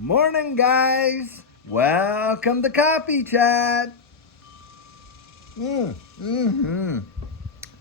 Morning, guys. Welcome to Coffee Chat.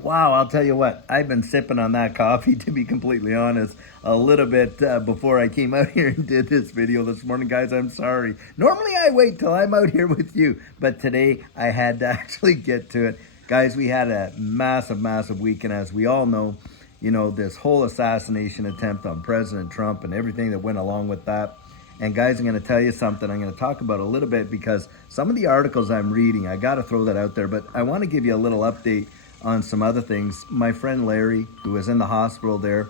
Wow, I'll tell you what, I've been sipping on that coffee, to be completely honest, a little bit before I came out here and did this video this morning, guys. I'm sorry. Normally I wait till I'm out here with you, but today I had to actually get to it. Guys, we had a massive weekend, as we all know. You know, this whole assassination attempt on President Trump and everything that went along with that. And guys, I'm going to tell you something I'm going to talk about a little bit, because some of the articles I'm reading, I got to throw that out there, but I want to give you a little update on some other things. My friend Larry, who was in the hospital there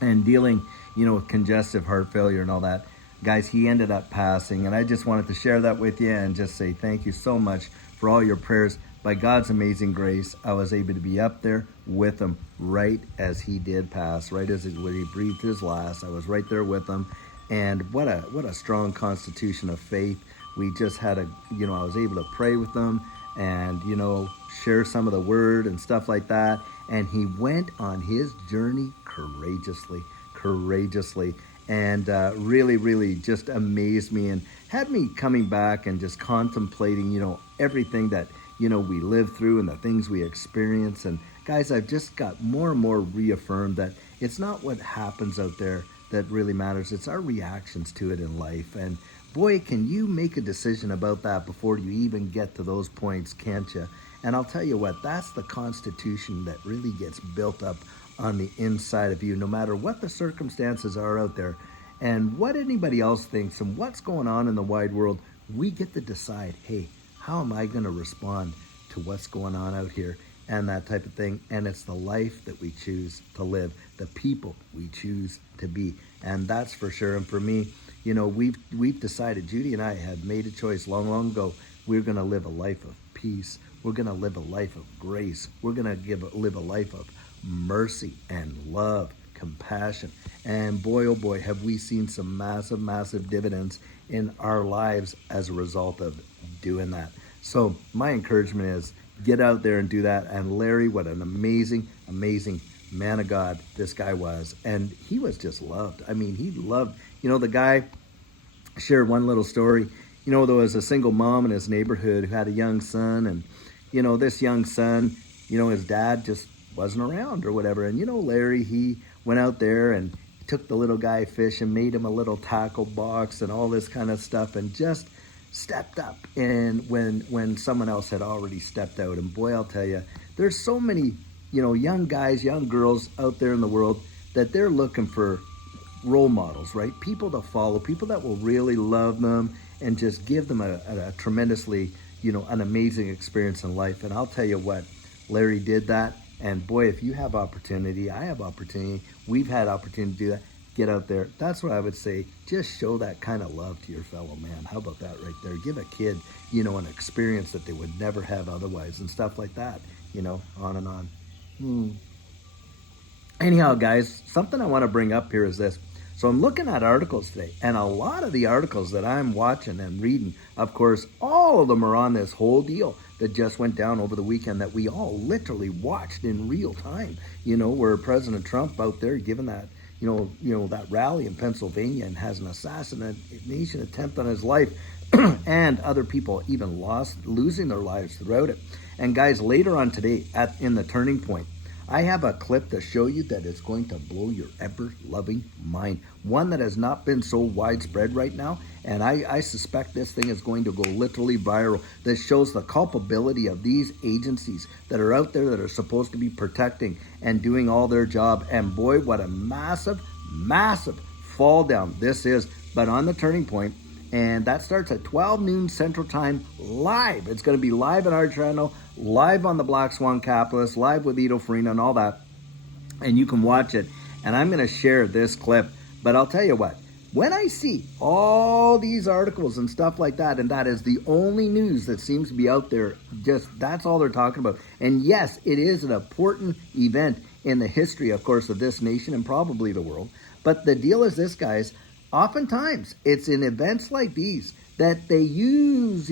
and dealing, with congestive heart failure and all that, guys, he ended up passing. And I just wanted to share that with you and just say thank you so much for all your prayers. By God's amazing grace, I was able to be up there with him right as he did pass, right as he breathed his last. I was right there with him. And what a strong constitution of faith. We just had I was able to pray with them and, share some of the word and stuff like that. And he went on his journey courageously. And really just amazed me and had me coming back and just contemplating, everything that, we lived through and the things we experience. And guys, I've just got more and more reaffirmed that it's not what happens out there that really matters. It's our reactions to it in life. And boy, can you make a decision about that before you even get to those points, can't you? And I'll tell you what, that's the constitution that really gets built up on the inside of you, no matter what the circumstances are out there and what anybody else thinks and what's going on in the wide world. We get to decide, hey, how am I going to respond to what's going on out here and that type of thing. And it's the life that we choose to live, the people we choose to be. And that's for sure. And for me, we've decided, Judy and I had made a choice long ago. We're going to live a life of peace. We're going to live a life of grace. We're going to live a life of mercy and love, compassion. And boy, oh boy, have we seen some massive dividends in our lives as a result of doing that. So my encouragement is get out there and do that. And Larry, what an amazing man of God this guy was. And he was just loved. I mean, he loved, the guy shared one little story. There was a single mom in his neighborhood who had a young son. And, this young son, his dad just wasn't around or whatever. And, Larry, he went out there and took the little guy fishing, made him a little tackle box and all this kind of stuff, and just stepped up and when someone else had already stepped out. And boy, I'll tell you, there's so many, young guys, young girls out there in the world that they're looking for role models, right? People to follow, people that will really love them and just give them a tremendously, an amazing experience in life. And I'll tell you what, Larry did that. And boy, if you have opportunity, I have opportunity, we've had opportunity to do that, get out there. That's what I would say. Just show that kind of love to your fellow man. How about that right there? Give a kid, an experience that they would never have otherwise and stuff like that, on and on. Anyhow, guys, something I want to bring up here is this. So I'm looking at articles today, and a lot of the articles that I'm watching and reading, of course, all of them are on this whole deal that just went down over the weekend that we all literally watched in real time, where President Trump out there giving that, that rally in Pennsylvania and has an assassination attempt on his life and other people even losing their lives throughout it. And guys, later on today in the Turning Point, I have a clip to show you that is going to blow your ever-loving mind. One that has not been so widespread right now, and I suspect this thing is going to go literally viral. This shows the culpability of these agencies that are out there that are supposed to be protecting and doing all their job. And boy, what a massive fall down this is. But on the Turning Point, and that starts at 12 noon Central Time live. It's going to be live on our channel, live on the Black Swan Capitalist, live with Ito Farina and all that. And you can watch it. And I'm going to share this clip. But I'll tell you what, when I see all these articles and stuff like that, and that is the only news that seems to be out there, just that's all they're talking about. And yes, it is an important event in the history, of course, of this nation and probably the world. But the deal is this, guys. Oftentimes, it's in events like these that they use,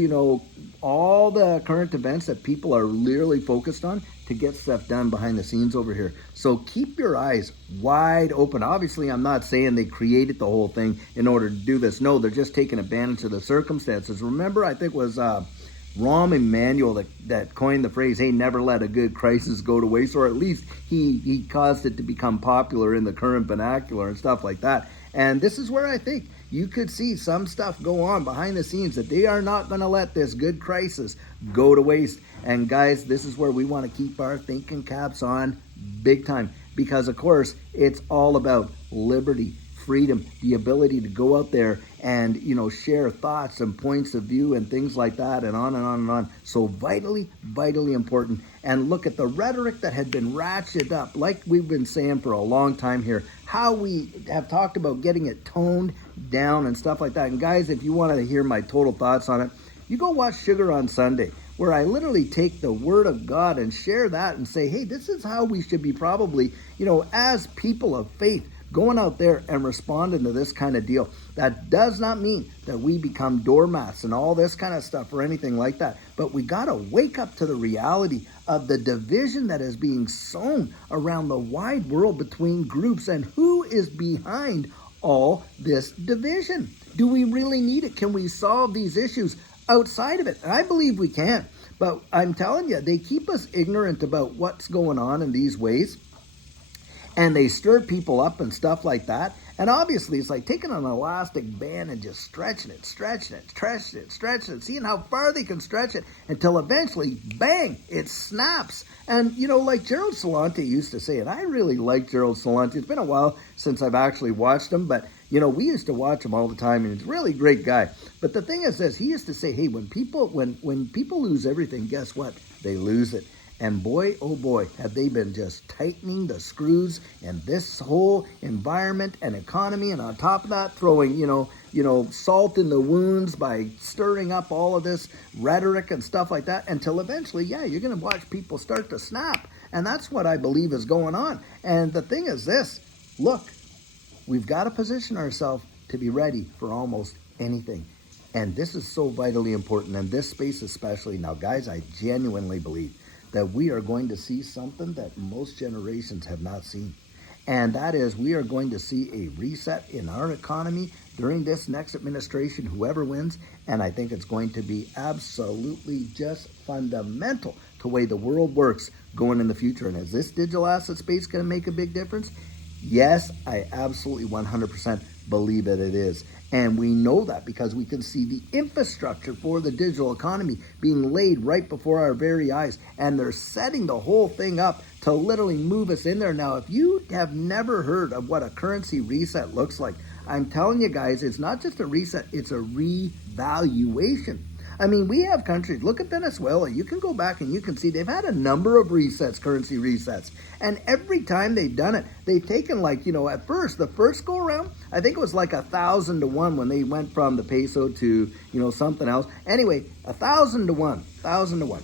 all the current events that people are literally focused on. to get stuff done behind the scenes over here. So keep your eyes wide open. Obviously, I'm not saying they created the whole thing in order to do this. No, they're just taking advantage of the circumstances. Remember, I think it was Rahm Emanuel that coined the phrase, hey, never let a good crisis go to waste, or at least he caused it to become popular in the current vernacular and stuff like that. And this is where I think you could see some stuff go on behind the scenes, that they are not going to let this good crisis go to waste. And guys, this is where we want to keep our thinking caps on big time, because of course it's all about liberty, freedom, the ability to go out there and, share thoughts and points of view and things like that, and on and on and on. So vitally, vitally important. And look at the rhetoric that had been ratcheted up, like we've been saying for a long time here, how we have talked about getting it toned down and stuff like that. And guys, if you want to hear my total thoughts on it, you go watch Sugar on Sunday, where I literally take the word of God and share that and say, hey, this is how we should be probably, as people of faith, going out there and responding to this kind of deal. That does not mean that we become doormats and all this kind of stuff or anything like that. But we got to wake up to the reality of the division that is being sown around the wide world between groups, and who is behind all this division. Do we really need it? Can we solve these issues outside of it? And I believe we can. But I'm telling you, they keep us ignorant about what's going on in these ways. And they stir people up and stuff like that. And obviously, it's like taking an elastic band and just stretching it, seeing how far they can stretch it until eventually, bang, it snaps. And, like Gerald Cante used to say, and I really like Gerald Cante. It's been a while since I've actually watched him, but, we used to watch him all the time, and he's a really great guy. But the thing is this, he used to say, hey, when people lose everything, guess what? They lose it. And boy, oh boy, have they been just tightening the screws in this whole environment and economy. And on top of that, throwing, salt in the wounds by stirring up all of this rhetoric and stuff like that, until eventually, you're going to watch people start to snap. And that's what I believe is going on. And the thing is this, look, we've got to position ourselves to be ready for almost anything. And this is so vitally important in this space especially. Now, guys, I genuinely believe that we are going to see something that most generations have not seen. And that is, we are going to see a reset in our economy during this next administration, whoever wins. And I think it's going to be absolutely just fundamental to the way the world works going in the future. And is this digital asset space going to make a big difference? Yes, I absolutely 100% believe that it is. And we know that because we can see the infrastructure for the digital economy being laid right before our very eyes. And they're setting the whole thing up to literally move us in there. Now, if you have never heard of what a currency reset looks like, I'm telling you guys, it's not just a reset, it's a revaluation. I mean, we have countries, look at Venezuela, you can go back and you can see they've had a number of resets, currency resets. And every time they've done it, they've taken at first, the first go around, I think it was like 1,000 to 1 when they went from the peso to, something else. Anyway, 1,000 to 1, 1,000 to 1.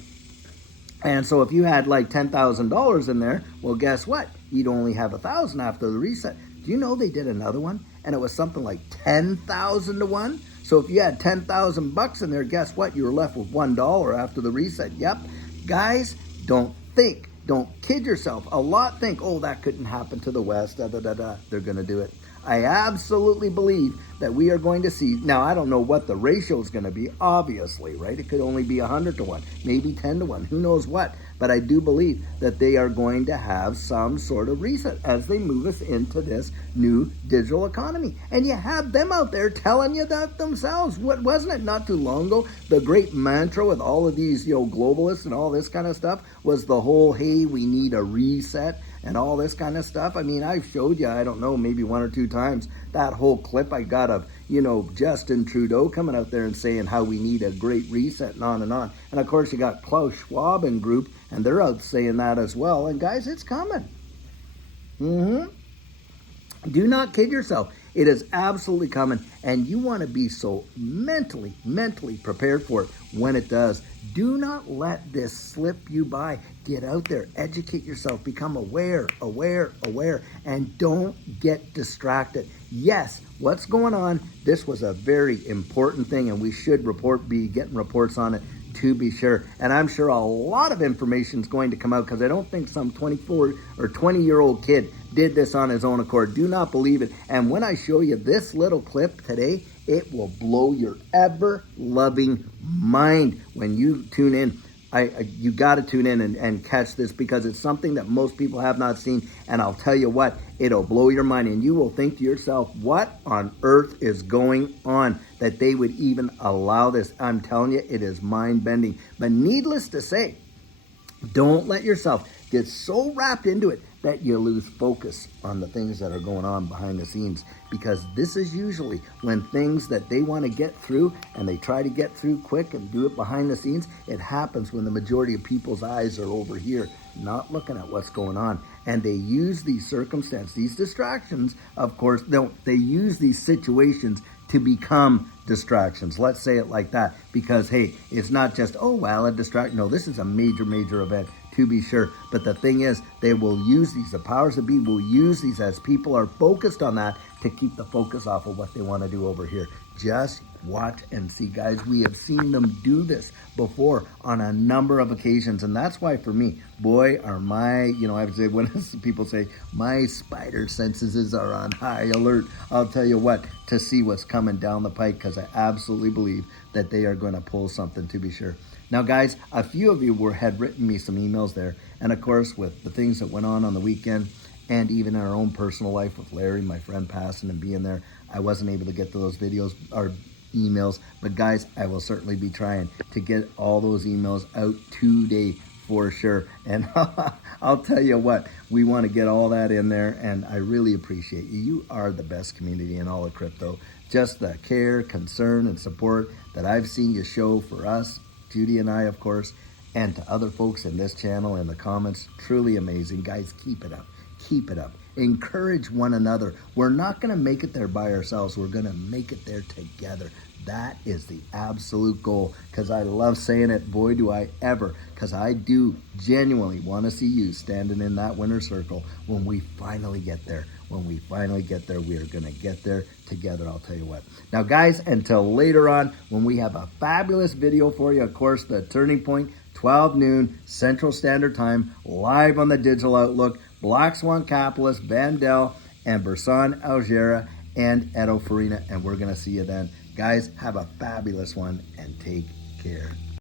And so if you had like $10,000 in there, well, guess what? You'd only have 1,000 after the reset. Do you know they did another one? And it was something like 10,000 to 1. So if you had 10,000 bucks in there, guess what? You were left with $1 after the reset. Yep. Guys, don't kid yourself. A lot think, oh, that couldn't happen to the West. They're going to do it. I absolutely believe that we are going to see, now I don't know what the ratio is going to be, obviously, right? It could only be 100 to 1, maybe 10 to 1, who knows what. But I do believe that they are going to have some sort of reset as they move us into this new digital economy. And you have them out there telling you that themselves. What wasn't it not too long ago? The great mantra with all of these, globalists and all this kind of stuff was the whole, hey, we need a reset and all this kind of stuff. I mean, I've showed you, I don't know, maybe 1 or 2 times, that whole clip I got of, Justin Trudeau coming out there and saying how we need a great reset and on and on. And of course, you got Klaus Schwab and group, and they're out saying that as well. And guys, it's coming. Do not kid yourself. It is absolutely coming, and you want to be so mentally prepared for it when it does. Do not let this slip you by. Get out there, educate yourself, become aware, and don't get distracted. Yes, what's going on? This was a very important thing, and we should be getting reports on it to be sure. And I'm sure a lot of information is going to come out, because I don't think some 24 or 20-year-old kid did this on his own accord. Do not believe it. And when I show you this little clip today, it will blow your ever-loving mind when you tune in. You got to tune in and catch this, because it's something that most people have not seen. And I'll tell you what, it'll blow your mind, and you will think to yourself, what on earth is going on that they would even allow this? I'm telling you, it is mind-bending. But needless to say, don't let yourself get so wrapped into it that you lose focus on the things that are going on behind the scenes, because this is usually when things that they want to get through, and they try to get through quick and do it behind the scenes, it happens when the majority of people's eyes are over here, not looking at what's going on. And they use these circumstances, these distractions, of course, they use these situations to become distractions. Let's say it like that, because hey, it's not just, oh well, a distraction. No, this is a major event, to be sure. But the thing is, they will use these, the powers that be will use these, as people are focused on that, to keep the focus off of what they want to do over here. Just watch and see, guys. We have seen them do this before on a number of occasions. And that's why, for me, boy, are my, I would say, when people say my spider senses are on high alert, I'll tell you what, to see what's coming down the pike, because I absolutely believe that they are going to pull something, to be sure. Now, guys, a few of you had written me some emails there. And of course, with the things that went on the weekend, and even in our own personal life with Larry, my friend, passing and being there, I wasn't able to get to those videos or emails. But guys, I will certainly be trying to get all those emails out today for sure. And I'll tell you what, we want to get all that in there, and I really appreciate you. You are the best community in all of crypto. Just the care, concern, and support that I've seen you show for us, Judy and I, of course, and to other folks in this channel in the comments. Truly amazing. Guys, keep it up. Keep it up. Encourage one another. We're not going to make it there by ourselves. We're going to make it there together. That is the absolute goal, because I love saying it. Boy, do I ever, because I do genuinely want to see you standing in that winner's circle when we finally get there. When we finally get there, we are going to get there together, I'll tell you what. Now, guys, until later on, when we have a fabulous video for you, of course, the Turning Point, 12 noon Central Standard Time, live on the Digital Outlook. Black Swan Capitalist, Vandell, and Bersan Algera, and Edo Farina. And we're going to see you then. Guys, have a fabulous one, and take care.